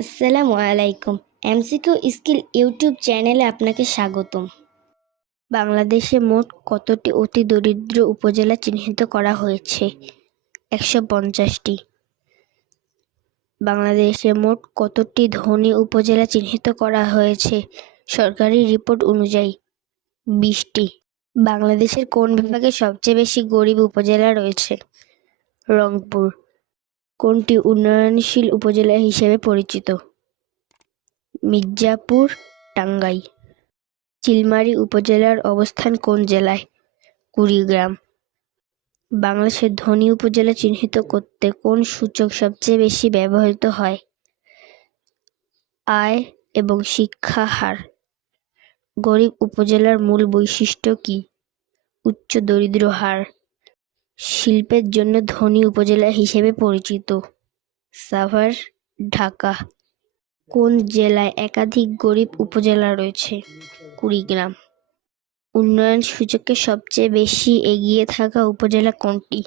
আসসালামু আলাইকুম। MCQ skill YouTube চ্যানেলে আপনাকে স্বাগতম। বাংলাদেশে মোট কতটি অতি দরিদ্র উপজেলা চিহ্নিত করা হয়েছে? একশো পঞ্চাশটি। বাংলাদেশে মোট কতটি ধনী উপজেলা চিহ্নিত করা হয়েছে? সরকারি রিপোর্ট অনুযায়ী বিশটি। বাংলাদেশের কোন বিভাগে সবচেয়ে বেশি গরিব উপজেলা রয়েছে? রংপুর। কোনটি উন্নয়নশীল উপজেলা হিসেবে পরিচিত? মির্জাপুর, টাঙ্গাই। চিলমারী উপজেলার অবস্থান কোন জেলায়? কুড়িগ্রাম। বাংলাদেশের ধনী উপজেলা চিহ্নিত করতে কোন সূচক সবচেয়ে বেশি ব্যবহৃত হয়? আয় এবং শিক্ষা হার। গরিব উপজেলার মূল বৈশিষ্ট্য কি? উচ্চ দরিদ্র হার। শিল্পের জন্য ধনী উপজেলা হিসেবে পরিচিত। সাভার, ঢাকা। কোন জেলায় একাধিক গরিব উপজেলা রয়েছে? কুড়িগ্রাম। উন্নয়ন সূচকে সবচেয়ে বেশি এগিয়ে থাকা উপজেলা কোনটি?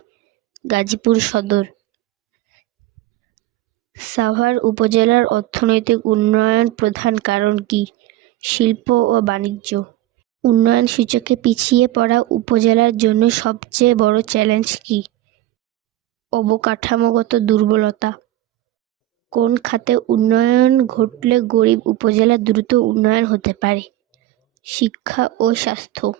গাজীপুর সদর। সাভার উপজেলার অর্থনৈতিক উন্নয়ন প্রধান কারণ কি? শিল্প ও বাণিজ্য। উন্নয়ন সূচকে পিছিয়ে পড়া উপজেলার জন্য সবচেয়ে বড় চ্যালেঞ্জ কি? অবকাঠামোগত দুর্বলতা। কোন খাতে উন্নয়ন ঘটলে গরিব উপজেলা দ্রুত উন্নয়ন হতে পারে? শিক্ষা ও স্বাস্থ্য।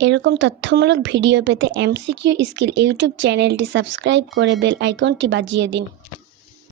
এরকম তথ্যমূলক ভিডিও পেতে এমসিকিউ স্কিল ইউটিউব চ্যানেলটি সাবস্ক্রাইব করে বেল আইকনটি বাজিয়ে দিন।